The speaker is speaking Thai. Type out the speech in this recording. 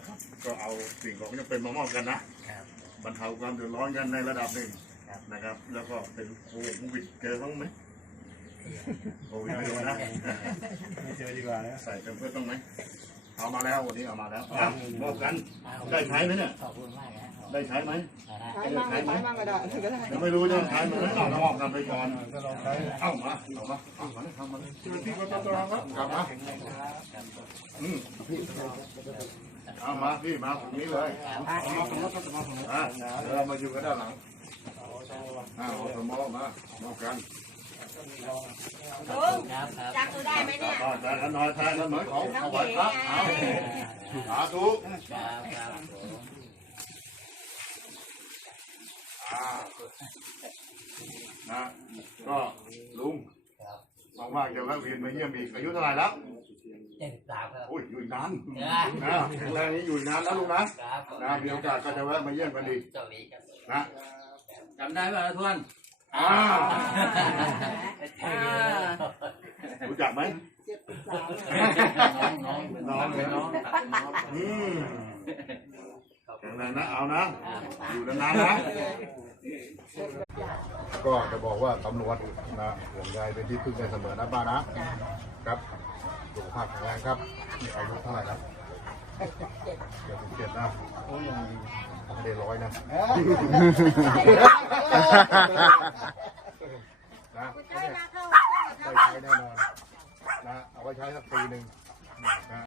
นะครับ ก็เอาสิ่งของจำเป็นมามอบกันนะครับ บรรเทาความเดือดร้อนกันในระดับหนึ่งครับ นะครับ แล้วก็เป็นโควิดเจอบ้างไหมโควิดไม่โดนนะไม่เจอดีกว่านะใส่กันเพื่อต้องไหม เอามาแล้ววันนี้เอามาแล้วอะมอบกันได้ใช้ไหมเนี่ยขอบคุณมากนะได้ใช้ไหมเอาละใช้มั่งไม่ใช้มั่งก็ได้ก็ได้ยังไม่รู้จะใช้ไหมเอามอบกันไปก่อนก็ลองใช้เอามาเอามาเอามาทำมาช่วยพี่ก็ต้องรองครับกลับมาอืมเอามาพี่มาตรงนี้เลยอะเดี๋ยวเรามาอยู่กันด้านหลังอ่าเอาสมอมามอบกัน ลุงครับครับจำหนูได้ไหมเนี่ยก็แทนกันหน่อยแทนกันเหมือนของถวายพระเอาสาธุครับครับผมอ่านะก็ลุงครับว่างๆจะแวะเวียนมาเยี่ยมอีกอายุเท่าไหร่แล้วเจ็ดสิบสามครับโอ้ยอยู่อีกนานเออนะแข็งแรงนี้อยู่อีกนานนะลุงนะครับนะมีโอกาสก็จะแวะมาเยี่ยมกันอีกเจ้าหลีครับนะจำได้ป่ะทวน อ้าวอ่ารู้จัก ไหมเจ็ดสิบสามน้องน้องน้องเลยน้องอืมแข็งแรงนะเอานะ อยู่นานๆนะ ก็จะบอกว่าตำรวจนะห่วงใยเป็นที่พึ่งได้เสมอนะบ้านนะครับสุขภาพแข็งแรงครับนี่อายุเท่าไหร่ครับเจ็ดสิบเจ็ดนะโอ้ยังไม่ได้ร้อยนะนะใช่มาเข้าได้ใช้แน่นอน นะเอาไว้ใช้สักปีหนึ่งนะ